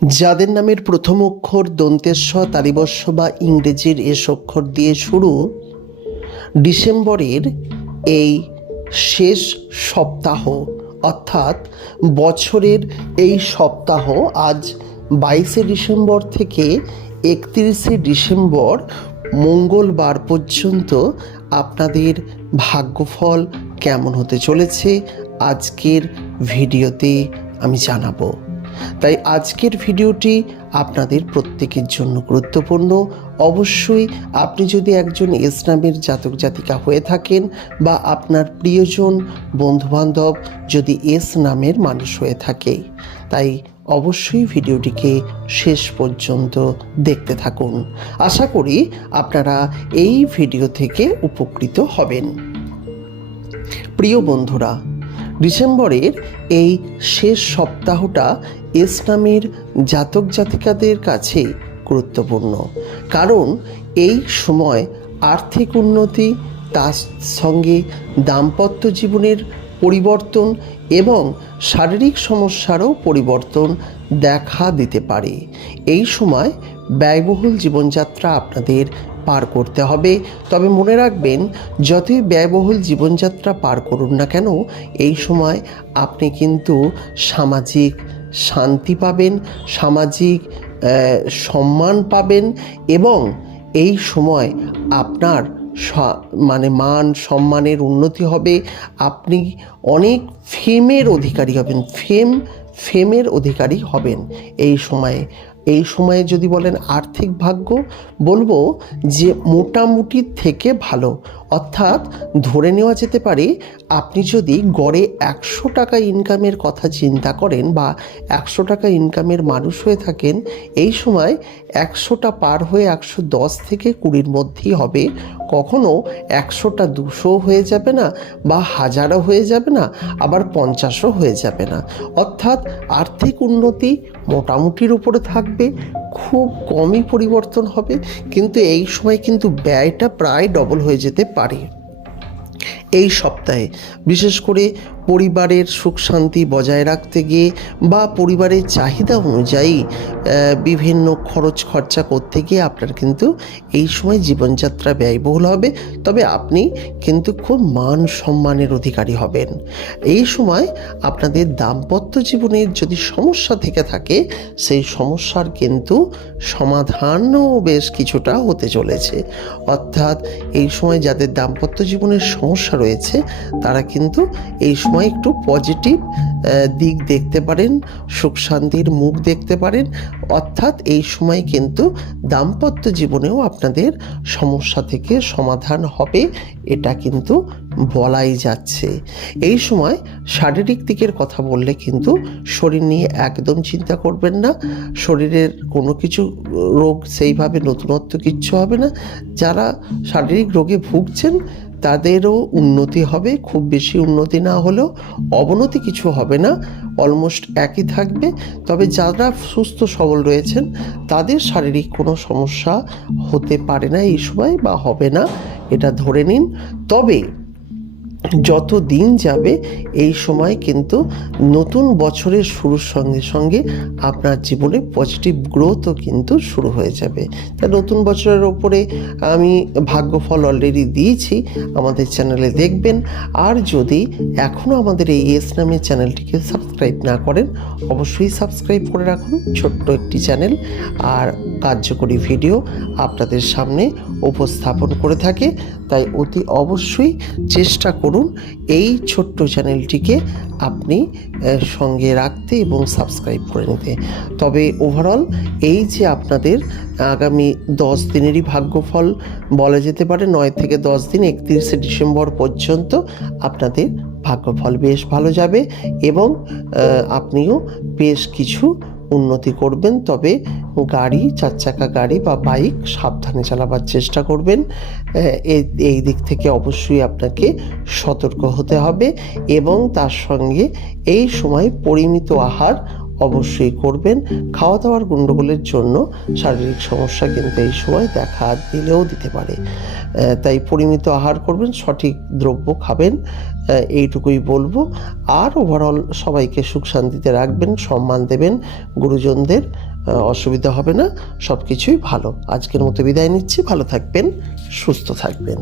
যাদের নামের প্রথম অক্ষর দন্তেস্ব তালিবস্য বা ইংরেজির এস অক্ষর দিয়ে শুরু, ডিসেম্বরের এই শেষ সপ্তাহ অর্থাৎ বছরের এই সপ্তাহ আজ 22শে ডিসেম্বর থেকে 31শে ডিসেম্বর মঙ্গলবার পর্যন্ত আপনাদের ভাগ্যফল কেমন হতে চলেছে আজকের ভিডিওতে আমি জানাবো। তাই আজকের ভিডিওটি আপনাদের প্রত্যেকের জন্য গুরুত্বপূর্ণ। অবশ্যই আপনি যদি একজন এস নামের জাতক জাতিকা হয়ে থাকেন বা আপনার প্রিয়জন বন্ধুবান্ধব যদি এস নামের মানুষ হয়ে থাকে, তাই অবশ্যই ভিডিওটিকে শেষ পর্যন্ত দেখতে থাকুন। আশা করি আপনারা এই ভিডিও থেকে উপকৃত হবেন। প্রিয় বন্ধুরা, ডিসেম্বরের এই শেষ সপ্তাহটা এস নামের জাতক জাতিকাদের কাছে গুরুত্বপূর্ণ, কারণ এই সময় আর্থিক উন্নতি, তার সঙ্গে দাম্পত্য জীবনের পরিবর্তন এবং শারীরিক সমস্যারও পরিবর্তন দেখা দিতে পারে। এই সময় ব্যয়বহুল জীবনযাত্রা আপনাদের পার করতে হবে। তবে মনে রাখবেন, যতই ব্যয়বহুল জীবনযাত্রা পার করুন না কেন, এই সময় আপনি কিন্তু সামাজিক শান্তি পাবেন, সামাজিক সম্মান পাবেন এবং এই সময় আপনার মান সম্মানের উন্নতি হবে। আপনি অনেক ফেমের অধিকারী হবেন, ফেমের অধিকারী হবেন এই সময়ে যদি বলেন আর্থিক ভাগ্য, বলবো যে মোটামুটি থেকে ভালো। অর্থাৎ ধরে নেওয়া যেতে পারে, আপনি যদি গড়ে 100 টাকা ইনকামের কথা চিন্তা করেন বা 100 টাকা ইনকামের মানুষ হয়ে থাকেন, এই সময় 100টা পার হয়ে 110 থেকে 20-র মধ্যেই হবে। কখনো 100টা 200 হয়ে যাবে না বা 1000ও হয়ে যাবে না, আবার 50ও হয়ে যাবে না। অর্থাৎ আর্থিক উন্নতি মোটামুটির উপরে থাকবে, খুব কমই পরিবর্তন হবে, কিন্তু এই সময় কিন্তু ব্যয়টা প্রায় ডবল হয়ে যেতে পারে। এই সপ্তাহে বিশেষ করে পরিবারের সুখ শান্তি বজায় রাখতে গিয়ে বা পরিবারের চাহিদা অনুযায়ী বিভিন্ন খরচ খরচা করতে গিয়ে আপনার কিন্তু এই সময় জীবনযাত্রা ব্যয়বহুল হবে। তবে আপনি কিন্তু খুব মান সম্মানের অধিকারী হবেন। এই সময় আপনাদের দাম্পত্য জীবনের যদি সমস্যা থেকে থাকে, সেই সমস্যার কিন্তু সমাধানও বেশ কিছুটা হতে চলেছে। অর্থাৎ এই সময় যাদের দাম্পত্য জীবনের সমস্যা রয়েছে, তারা কিন্তু এই সময় একটু পজিটিভ দিক দেখতে পারেন, সুখ শান্তির মুখ দেখতে পারেন। অর্থাৎ এই সময় কিন্তু দাম্পত্য জীবনেও আপনাদের সমস্যা থেকে সমাধান হবে, এটা কিন্তু বলাই যাচ্ছে। এই সময় শারীরিক দিকের কথা বললে কিন্তু শরীর নিয়ে একদম চিন্তা করবেন না। শরীরের কোনো কিছু রোগ সেইভাবে নতুনত্ব কিচ্ছু হবে না। যারা শারীরিক রোগে ভুগছেন তাদেরও উন্নতি হবে, খুব বেশি উন্নতি না হলেও অবনতি কিছু হবে না, অলমোস্ট একই থাকবে। তবে যারা সুস্থ সবল রয়েছেন তাদের শারীরিক কোনো সমস্যা হতে পারে না এই সময়, বা হবে না, এটা ধরে নিন। তবে যত দিন যাবে এই সময় কিন্তু নতুন বছরের শুরুর সঙ্গে সঙ্গে আপনার জীবনে পজিটিভ গ্রোথও কিন্তু শুরু হয়ে যাবে। তাই নতুন বছরের ওপরে আমি ভাগ্যফল অলরেডি দিয়েছি, আমাদের চ্যানেলে দেখবেন। আর যদি এখনও আমাদের এই এস নামের চ্যানেলটিকে সাবস্ক্রাইব না করেন, অবশ্যই সাবস্ক্রাইব করে রাখুন। ছোট্ট একটি চ্যানেল, আর কার্যকরী ভিডিও আপনাদের সামনে উপস্থাপন করে থাকে। তাই অতি অবশ্যই চেষ্টা করুন এই ছোট্ট চ্যানেলটিকে আপনি সঙ্গে রাখতে এবং সাবস্ক্রাইব করে নিতে। তবে ওভারঅল এই যে আপনাদের আগামী 10 দিনেরই ভাগ্যফল বলা যেতে পারে, 9 থেকে 10 দিন 31শে ডিসেম্বর পর্যন্ত আপনাদের ভাগ্যফল বেশ ভালো যাবে এবং আপনিও বেশ কিছু উন্নতি করবেন। তবে গাড়ি, 4 চাকা গাড়ি বা বাইক সাবধানে চালাবার চেষ্টা করবেন। এই দিক থেকে অবশ্যই আপনাকে সতর্ক হতে হবে এবং তার সঙ্গে এই সময় পরিমিত আহার অবশ্যই করবেন। খাওয়া দাওয়ার গণ্ডগোলের জন্য শারীরিক সমস্যা কিন্তু এই সময় দেখা দিলেও দিতে পারে, তাই পরিমিত আহার করবেন, সঠিক দ্রব্য খাবেন, এইটুকুই বলবো। আর ওভারঅল সবাইকে সুখ শান্তিতে রাখবেন, সম্মান দেবেন গুরুজনদের, অসুবিধা হবে না, সব কিছুই ভালো। আজকের মতো বিদায় নিচ্ছি, ভালো থাকবেন, সুস্থ থাকবেন।